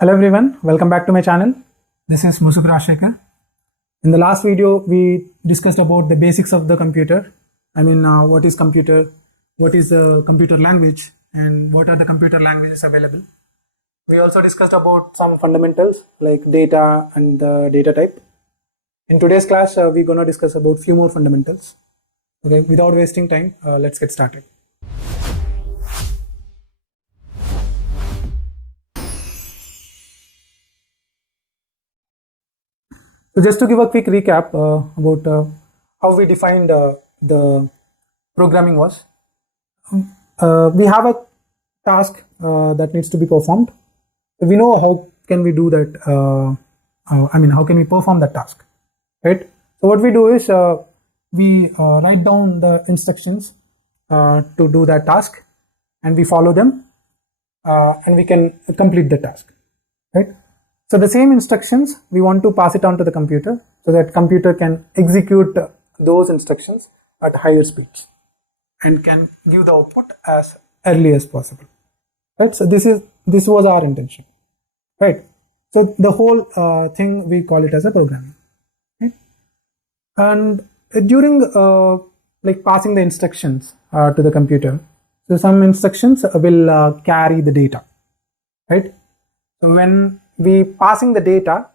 Hello everyone, welcome back to my channel. This is Musub Rashekar. In the last video, we discussed about the basics of the computer. What is computer, what is the computer language, and what are the computer languages available. We also discussed about some fundamentals like data and the data type. In today's class, we're gonna discuss about few more fundamentals. Okay, without wasting time, let's get started. So just to give a quick recap about how we defined the programming was, we have a task that needs to be performed. We know how can we do that, how can we perform that task, right? So what we do is we write down the instructions to do that task, and we follow them, and we can complete the task, right? So the same instructions, we want to pass it on to the computer so that computer can execute those instructions at higher speeds and can give the output as early as possible, right? So this was our intention, right? So the whole thing, we call it as a programming, right? And during like passing the instructions to the computer, so some instructions will carry the data, right? So when we passing the data,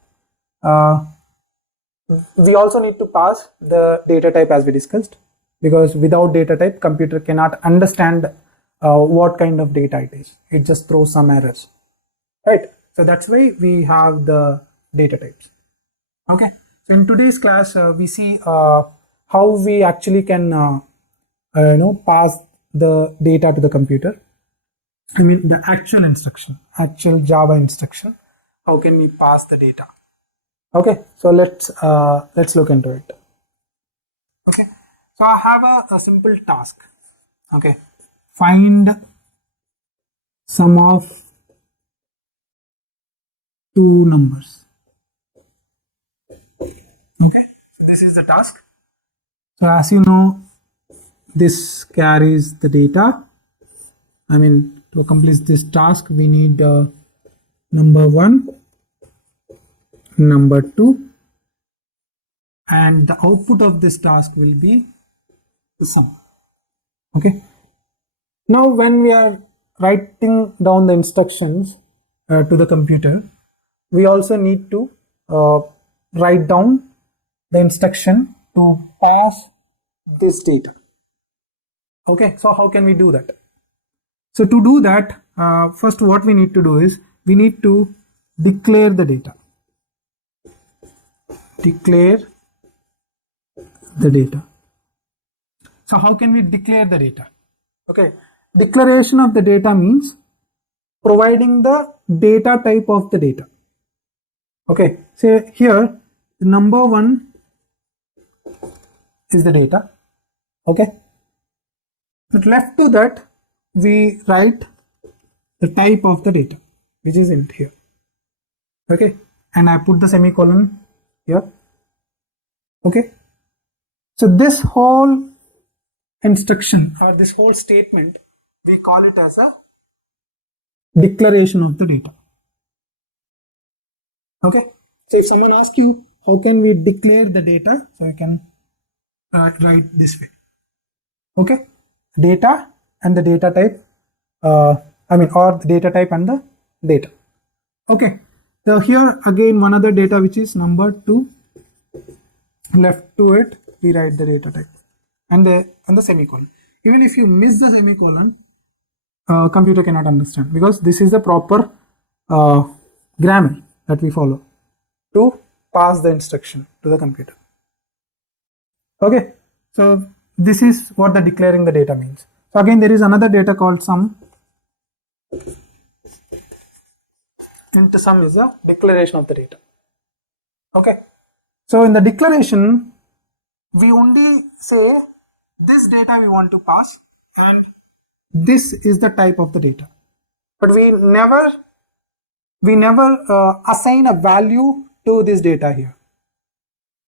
we also need to pass the data type as we discussed, because without data type, computer cannot understand what kind of data it is. It just throws some errors, right? So that's why we have the data types. Okay, so in today's class, we see how we actually can pass the data to the computer. The actual instruction, actual Java instruction. How can we pass the data? Okay, so let's look into it. Okay, so I have a simple task. Okay, find sum of two numbers. Okay, so this is the task. So as you know, this carries the data. To accomplish this task, we need number 1, number 2, and the output of this task will be the sum. Okay, now when we are writing down the instructions to the computer, we also need to write down the instruction to pass this data. Okay, so how can we do that? So to do that, first what we need to do is we need to declare the data. Declare the data. So how can we declare the data? Okay, declaration of the data means providing the data type of the data. Okay, so here the number 1 is the data. Okay, but left to that, we write the type of the data, which is int here. Okay, and I put the semicolon here. Okay, so this whole instruction or this whole statement, we call it as a declaration of the data. Okay, so if someone asks you how can we declare the data, so you can write this way. Okay, data and the data type, or the data type and the data. Okay, so here again one other data, which is number 2. Left to it, we write the data type and the semicolon. Even if you miss the semicolon, computer cannot understand, because this is the proper grammar that we follow to pass the instruction to the computer. Okay, so this is what the declaring the data means. So again, there is another data called sum. Int sum is a declaration of the data. Okay, so in the declaration, we only say this data we want to pass, and this is the type of the data, but we never assign a value to this data here.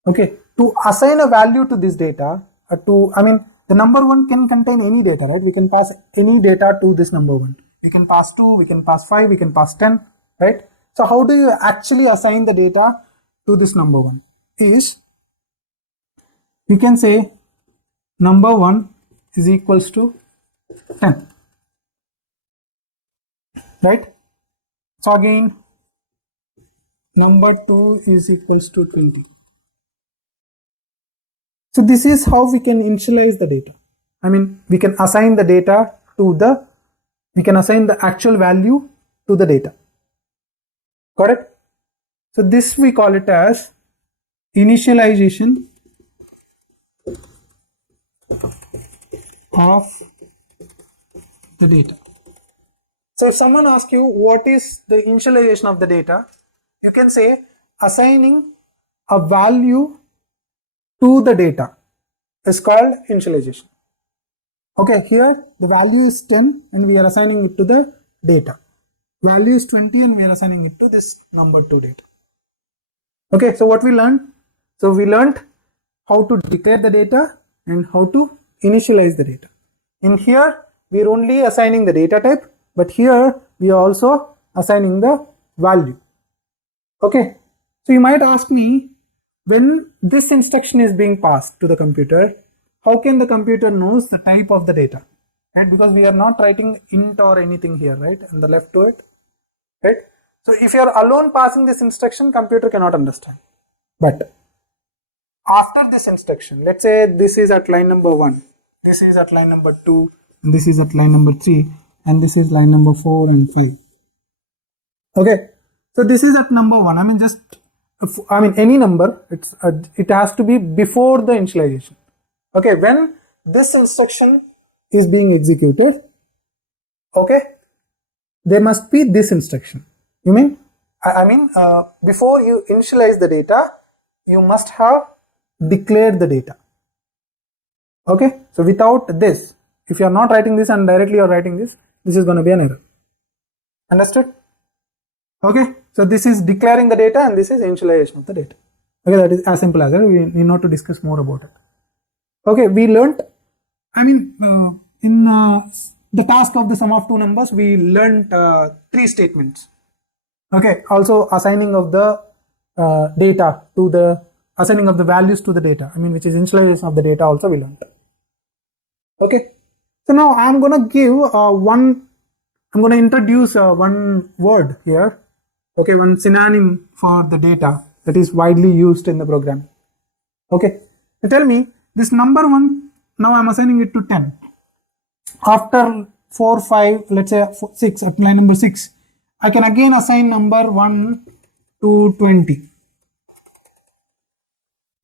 Okay, to assign a value to this data, the number 1 can contain any data, right? We can pass any data to this number 1. We can pass 2, we can pass 5, we can pass 10, right? So how do you actually assign the data to this number 1? Is you can say number 1 is equals to 10, right? So again, number 2 is equals to 20. So this is how we can initialize the data. I mean, we can assign the data to we can assign the actual value to the data. Got it? So this we call it as initialization of the data. So if someone asks you what is the initialization of the data, you can say assigning a value to the data is called initialization. Okay, here the value is 10 and we are assigning it to the data. Value is 20 and we are assigning it to this number 2 data. Okay, so what we learned? So we learned how to declare the data and how to initialize the data. In here, we are only assigning the data type, but here we are also assigning the value. Okay, so you might ask me, when this instruction is being passed to the computer, how can the computer knows the type of the data? Right? Because we are not writing int or anything here, right? And the left to it, right? So if you are alone passing this instruction, computer cannot understand. But after this instruction, let's say this is at line number 1, this is at line number 2, and this is at line number 3, and this is line number 4 and 5. Okay, so this is at number 1. I mean any number. It has to be before the initialization. Okay, when this instruction is being executed, okay, there must be this instruction. You mean? Before you initialize the data, you must have declared the data. Okay, so without this, if you are not writing this and directly you are writing this is going to be an error. Understood? Okay, so this is declaring the data and this is initialization of the data. Okay, that is as simple as that. We need not to discuss more about it. Okay, we learned, in the task of the sum of two numbers, we learned 3 statements. Okay, also assigning of the data to the, assigning of the values to the data, which is initialization of the data also we learned. Okay, so now I'm going to give I'm going to introduce one word here. Okay, one synonym for the data that is widely used in the program. Okay, so tell me, this number 1, now I'm assigning it to 10. After 4, 5, let's say 6, at line number 6, I can again assign number 1 to 20.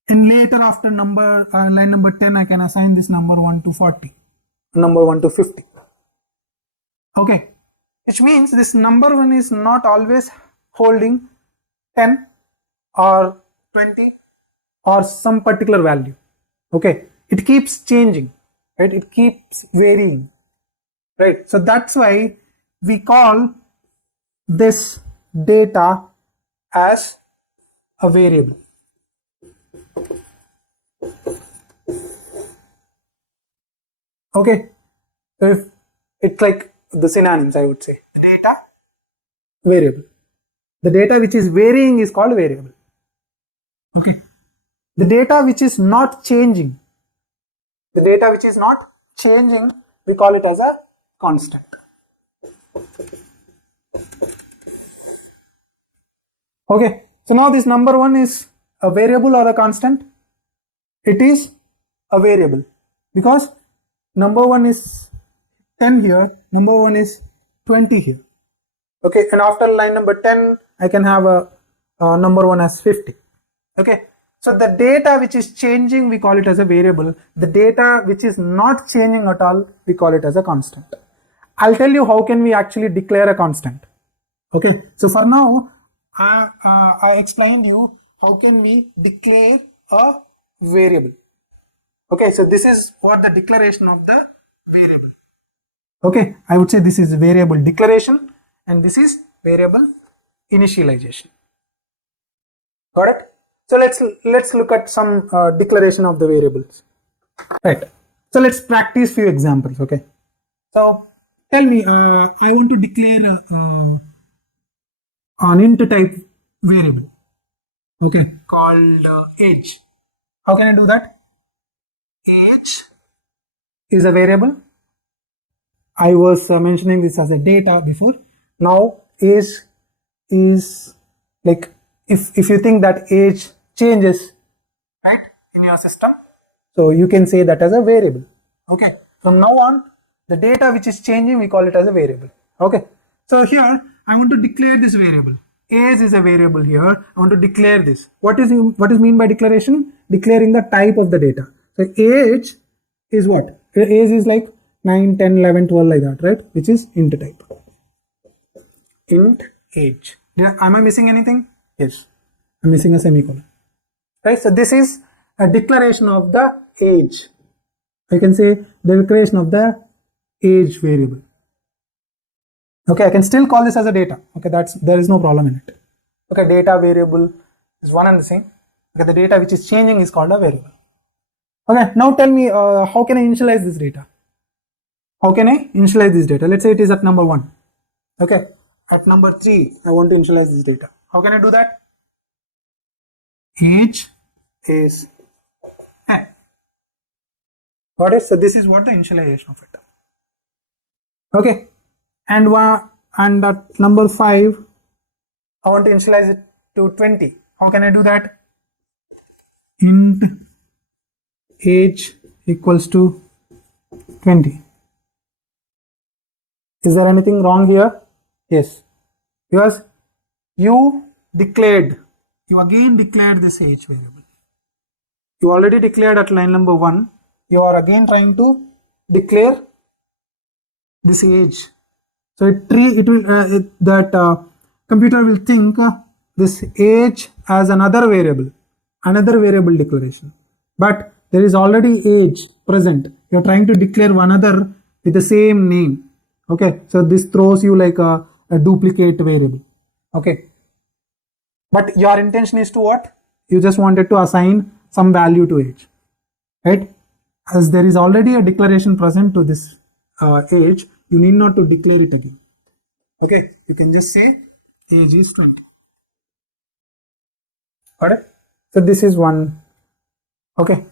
And later after line number 10, I can assign this number 1 to 40, number 1 to 50. Okay, which means this number 1 is not always holding 10 or 20 or some particular value. Okay, it keeps changing, right? It keeps varying, right? So that's why we call this data as a variable. Okay, so if it's like the synonyms, I would say the data, variable. The data which is varying is called variable. Okay, the data which is not changing, we call it as a constant. Okay, so now this number 1 is a variable or a constant? It is a variable because number 1 is 10 here, number 1 is 20 here. Okay, and after line number 10, I can have a number 1 as 50. Okay, so the data which is changing, we call it as a variable. The data which is not changing at all, we call it as a constant. I'll tell you how can we actually declare a constant. Okay, so for now, I explained you how can we declare a variable. Okay, so this is what the declaration of the variable. Okay, I would say this is variable declaration and this is variable initialization. Got it? So let's look at some declaration of the variables. Right. So let's practice few examples. Okay. So tell me, I want to declare an int type variable, okay, called age. How can I do that? Age is a variable. I was mentioning this as a data before. Now age is like, if you think that age changes, right, in your system, so you can say that as a variable. Okay, from now on the data which is changing, we call it as a variable. Okay, so here I want to declare this variable. Age is a variable here. I want to declare this. What is mean by declaration? Declaring the type of the data. So age is what? Age is like 9, 10, 11, 12, like that, right? Which is int type. Int age. Am I missing anything? Yes, I'm missing a semicolon. Right, so this is a declaration of the age. I can say declaration of the age variable. Okay, I can still call this as a data. Okay, there is no problem in it. Okay, data variable is one and the same. Okay, the data which is changing is called a variable. Okay, now tell me, how can I initialize this data? How can I initialize this data? Let's say it is at number 1. Okay, at number 3, I want to initialize this data. How can I do that? Age is 10. Got it? So this is what the initialization of it. Okay, and at number 5, I want to initialize it to 20. How can I do that? Int age equals to 20. Is there anything wrong here? Yes, because you again declared this age variable. You already declared at line number 1. You are again trying to declare this age. So computer will think this age as another variable declaration. But there is already age present. You are trying to declare one other with the same name. Okay, so this throws you like a duplicate variable. Okay, but your intention is to what? You just wanted to assign some value to age, right? As there is already a declaration present to this age, you need not to declare it again. Okay, you can just say age is 20. Got it? So this is one. Okay,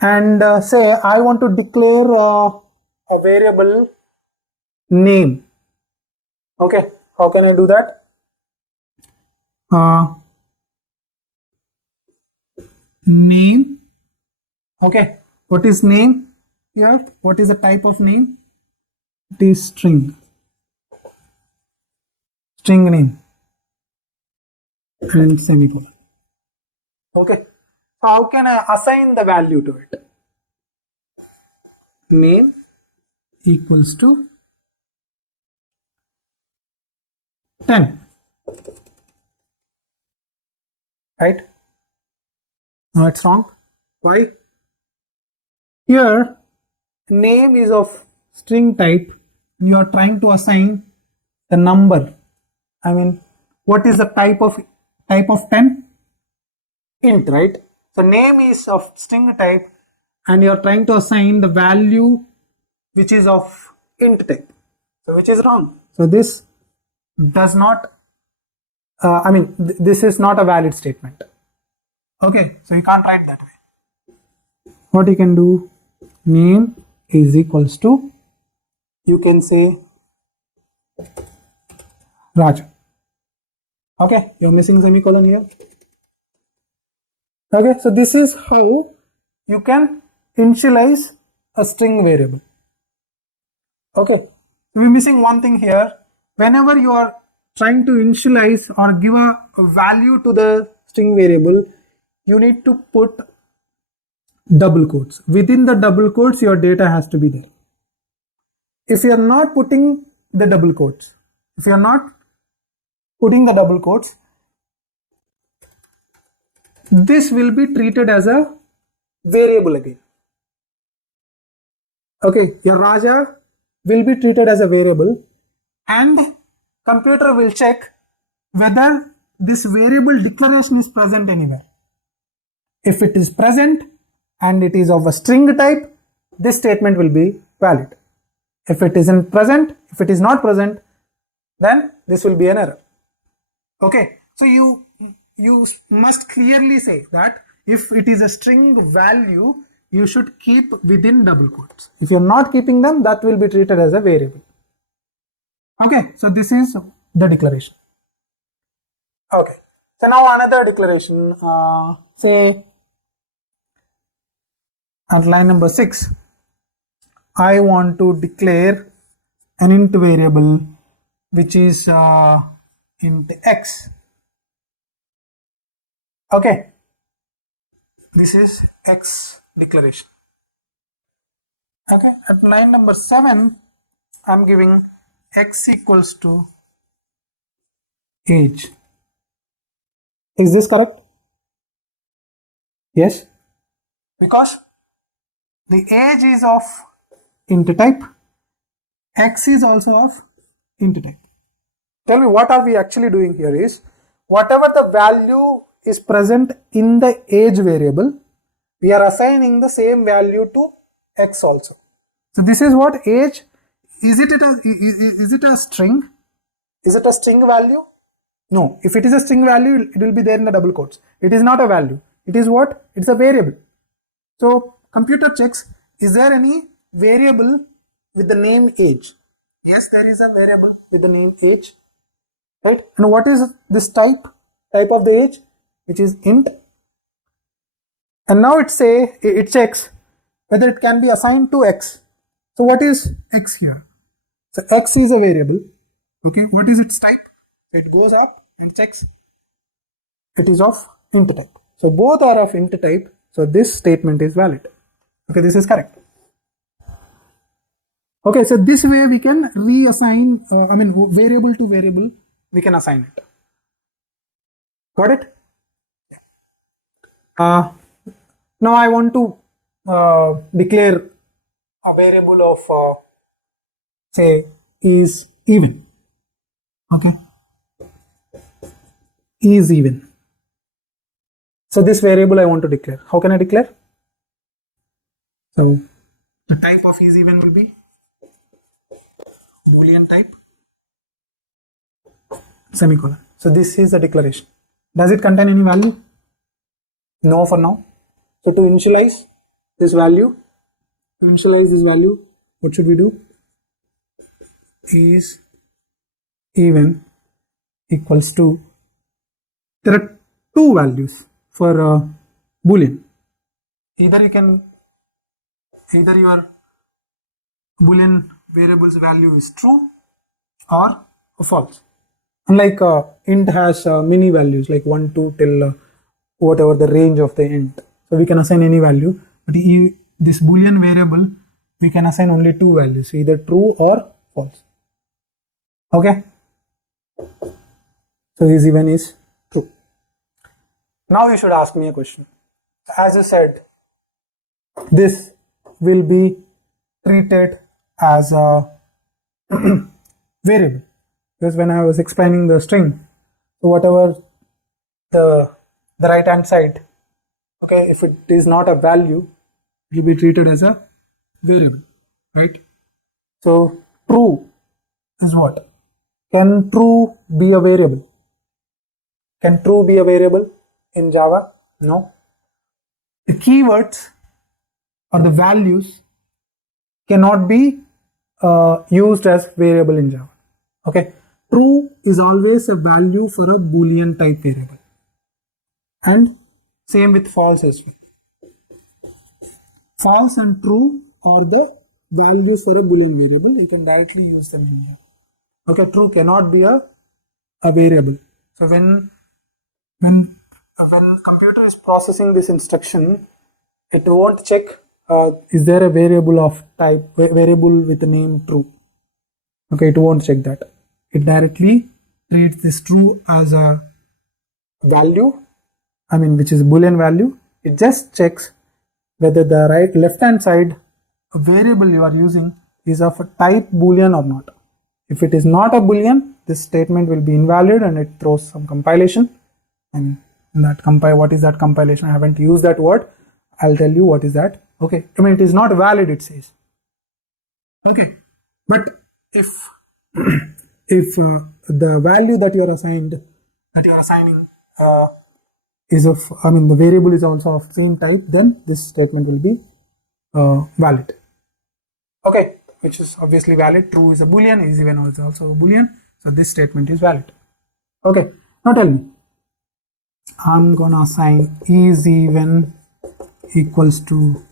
and say I want to declare a variable name. Okay, how can I do that? Name. Okay, what is name here? What is the type of name? It is string name and semicolon. Okay, so how can I assign the value to it? Name equals to 10, right? No, it's wrong. Why? Here name is of string type. You are trying to assign the number. I mean, what is the type of 10? Int, right? So name is of string type and you are trying to assign the value which is of int type, so which is wrong. So this does not this is not a valid statement. Okay, so you can't write that way. What you can do, name is equals to, you can say Raj. Okay, you're missing semicolon here. Okay, so this is how you can initialize a string variable. Okay, we're missing one thing here. Whenever you are trying to initialize or give a value to the string variable, you need to put double quotes. Within the double quotes, your data has to be there. If you are not putting the double quotes, this will be treated as a variable again. Okay, your Raja will be treated as a variable and computer will check whether this variable declaration is present anywhere. If it is present and it is of a string type, this statement will be valid. If it isn't present, if it is not present, then this will be an error. Okay, so you must clearly say that if it is a string value, you should keep within double quotes. If you're not keeping them, that will be treated as a variable. Okay, so this is the declaration. Okay, so now another declaration, say at line number 6, I want to declare an int variable which is int x. Okay, this is x declaration. Okay, at line number 7, I'm giving x equals to age. Is this correct? Yes, because the age is of int type, x is also of int type. Tell me, what are we actually doing here is, whatever the value is present in the age variable, we are assigning the same value to x also. So this is what age, is it a string? Is it a string value? No, if it is a string value, it will be there in the double quotes. It is not a value. It is what? It's a variable. So computer checks, is there any variable with the name age? Yes, there is a variable with the name age, right? And what is this type of the age, which is int? And now it checks whether it can be assigned to x. So what is x here? So x is a variable. Okay, what is its type? It goes up and checks it is of int type. So both are of int type. So this statement is valid. Okay, this is correct. Okay, so this way we can reassign, variable to variable, we can assign it. Got it? Now I want to declare a variable of say is even. Okay, is even. So this variable I want to declare. How can I declare? So the type of is even will be Boolean type semicolon. So this is the declaration. Does it contain any value? No, for now. So to initialize this value, what should we do? Is even equals to, there are two values for Boolean. Either your Boolean variable's value is true or false. Unlike int has many values like 1, 2 till whatever the range of the int. So we can assign any value, but this Boolean variable we can assign only two values, either true or false. Okay, so is even is true. Now you should ask me a question. As I said, this will be treated as a variable, because when I was explaining the string, so whatever the right hand side, okay, if it is not a value, it will be treated as a variable, right? So true is what? Can true be a variable? Can true be a variable in Java? No. The keywords or the values cannot be used as variable in Java. Okay, true is always a value for a Boolean type variable, and same with false as well. False and true are the values for a Boolean variable. You can directly use them in here. Okay, true cannot be a variable. So when computer is processing this instruction, it won't check is there a variable of type variable with the name true. Okay, it won't check that. It directly treats this true as a value, which is Boolean value. It just checks whether the left hand side variable you are using is of a type Boolean or not. If it is not a Boolean, this statement will be invalid and it throws some compilation. And that what is that compilation? I haven't used that word. I'll tell you what is that. Okay, it is not valid, it says. Okay, but if the value that you are assigned that you are assigning is of, the variable is also of same type, then this statement will be valid. Okay, which is obviously valid. True is a boolean, is even is also a boolean, so this statement is valid. Okay, now tell me, I'm gonna assign is even equals to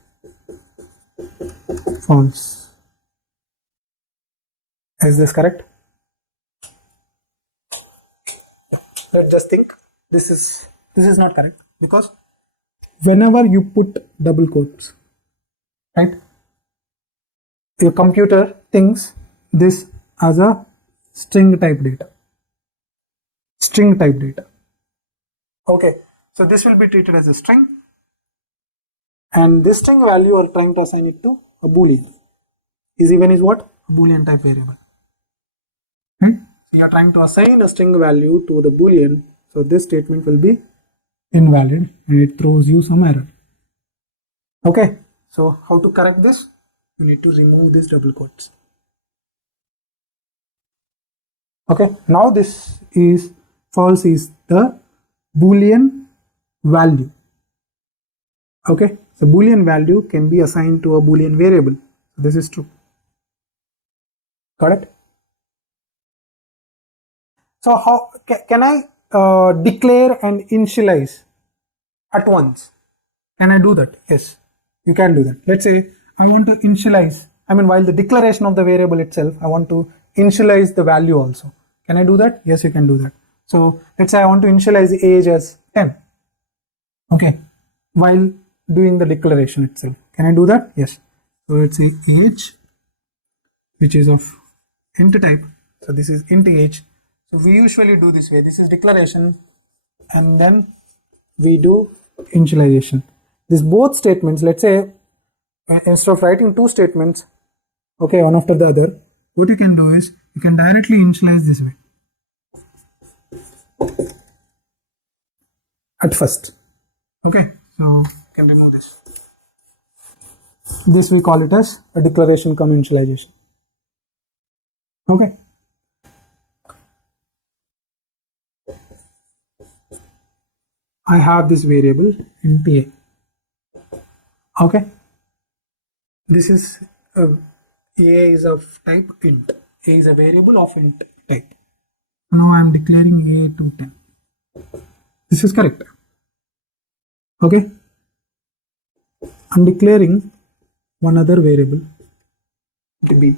false. Is this correct? Let's just think. This is not correct, because whenever you put double quotes, right, your computer thinks this as a string type data. Okay, so this will be treated as a string, and this string value are trying to assign it to a boolean. Is even is what? A boolean type variable. So you are trying to assign a string value to the boolean, so this statement will be invalid and it throws you some error. Okay, so how to correct this? You need to remove these double quotes. Okay, now this is false is the boolean value. Okay, so boolean value can be assigned to a boolean variable. So this is true. Got it? So how can I declare and initialize at once? Can I do that? Yes, you can do that. Let's say I want to initialize, while the declaration of the variable itself, I want to initialize the value also. Can I do that? Yes, you can do that. So let's say I want to initialize the age as 10. Okay, while doing the declaration itself. Can I do that? Yes. So let's say age, which is of int type. So this is int age. So we usually do this way. This is declaration, and then we do initialization. These both statements, let's say instead of writing two statements, okay, one after the other, what you can do is you can directly initialize this way at first. Okay, so you can remove this. This we call it as a declaration cum initialization. Okay. I have this variable int a. Okay. This is a is of type int. A is a variable of int type. Now I am declaring a to 10. This is correct. Okay. I'm declaring one other variable b.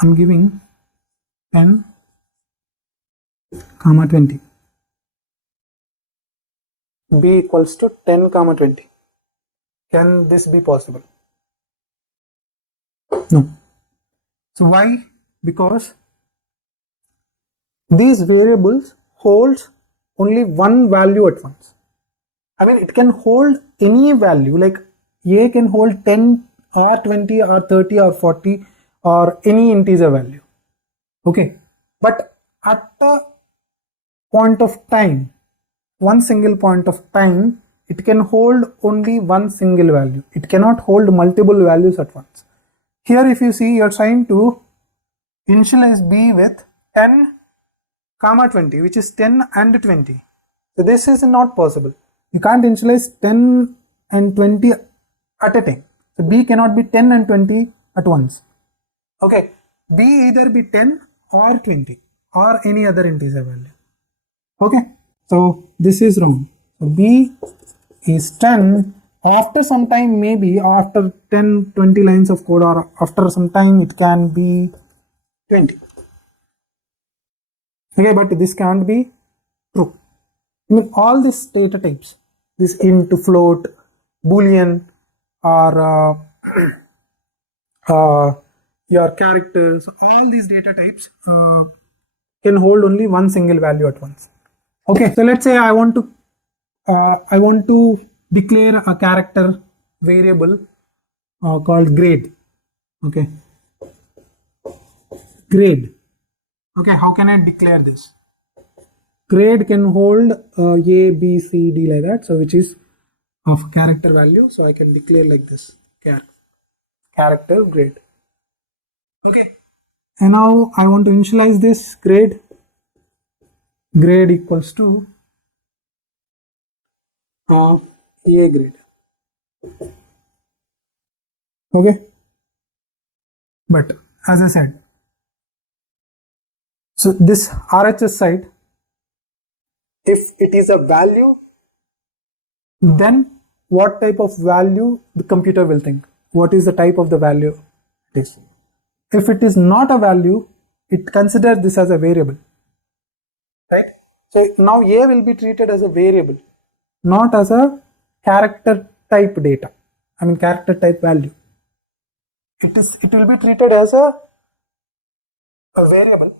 I'm giving 10, 20. B equals to 10, 20. Can this be possible? No. So why? Because these variables holds only one value at once. It can hold any value, like a can hold 10 or 20 or 30 or 40 or any integer value. Okay, but at a point of time, one single point of time, it can hold only one single value. It cannot hold multiple values at once. Here if you see, you are trying to initialize b with 10, 20, which is 10 and 20. So this is not possible. You can't initialize 10 and 20 at a time. So b cannot be 10 and 20 at once. Okay, b either be 10 or 20 or any other integer value. Okay, so this is wrong. So b is 10. After some time, maybe after 10, 20 lines of code, or after some time it can be 20. Okay, but this can't be true. All these data types, this int, float, boolean, or your characters, all these data types can hold only one single value at once. Okay, so let's say I want to declare a character variable called grade. Okay, grade. Okay, how can I declare this? Grade can hold a, b, c, d like that. So which is of character value. So I can declare like this, character grade. Okay, and now I want to initialize this grade. grade equals to A grade. Okay, but as I said, so this RHS side, if it is a value, then what type of value the computer will think? What is the type of the value it is? If it is not a value, it considers this as a variable, right? So now A will be treated as a variable, not as a character type data. I mean character type value. It will be treated as a variable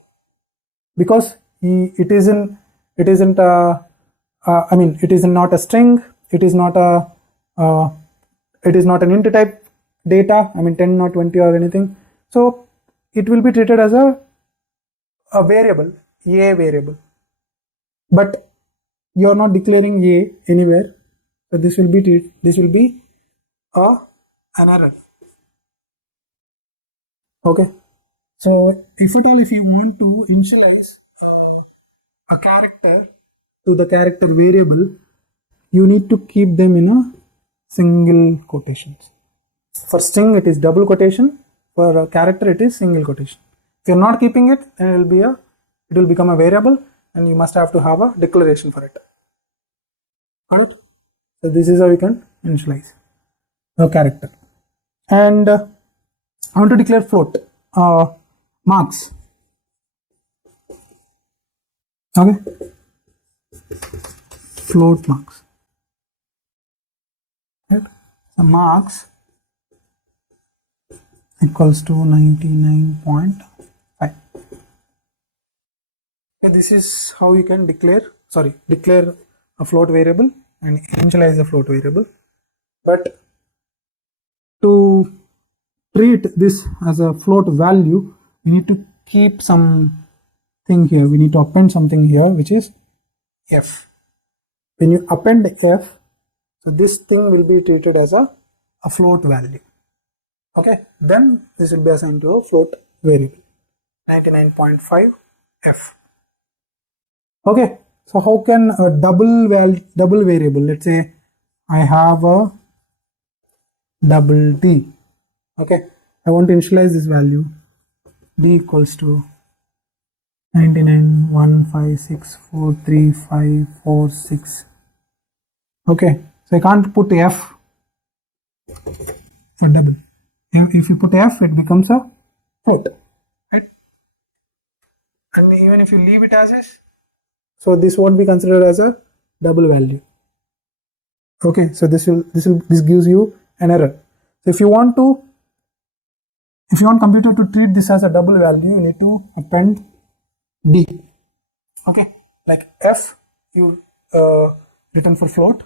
because it isn't I mean it is not a string, it is not an int type data, I mean 10 or 20 or anything. So it will be treated as a variable, A variable, but you are not declaring A anywhere, so this will be an error. Okay, so if you want to initialize a character to the character variable, you need to keep them in a single quotations. For string it is double quotation, for a character it is single quotation. If you are not keeping it, then it will become a variable and you must have to have a declaration for it. Got it? So this is how you can initialize a character. And I want to declare float marks. Okay, float marks. Right? So marks equals to 99.5. Okay, this is how you can declare a float variable and initialize a float variable. But to treat this as a float value, we need to keep some thing here. We need to append something here, which is f. When you append f, so this thing will be treated as a float value. Okay, then this will be assigned to a float variable, 99.5 f. Okay, so how can a double variable, let's say I have a double d. Okay, I want to initialize this value, d equals to 99.156435546. Okay, so I can't put f for double. If you put f, it becomes a float, right? And even if you leave it as is, so this won't be considered as a double value. Okay, so this gives you an error. So if you want computer to treat this as a double value, you need to append d. Okay, like f you written for float,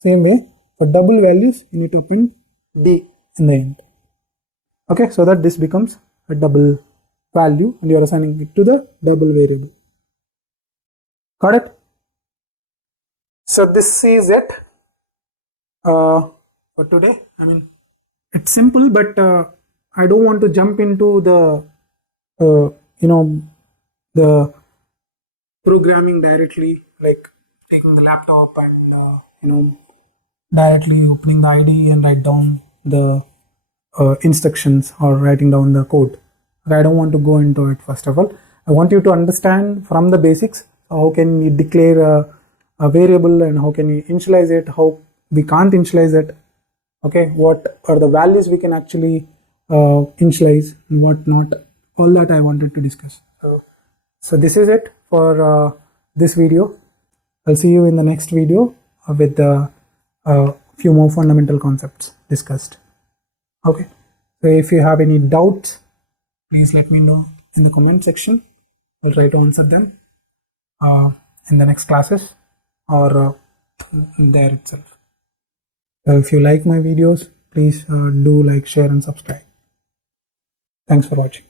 same way for double values you need to append d in the end. Okay, so that this becomes a double value and you are assigning it to the double variable. Got it? So this is it for today. I mean, it's simple, but I don't want to jump into the the programming directly, like taking the laptop and directly opening the IDE and write down the instructions or writing down the code. I don't want to go into it. First of all, I want you to understand from the basics how can we declare a variable and how can we initialize it, how we can't initialize it. Okay, what are the values we can actually initialize and what not. All that I wanted to discuss. So this is it for this video. I'll see you in the next video with a few more fundamental concepts discussed. Okay, so if you have any doubts, please let me know in the comment section. I'll try to answer them in the next classes or there itself. So if you like my videos, please do like, share and subscribe. Thanks for watching.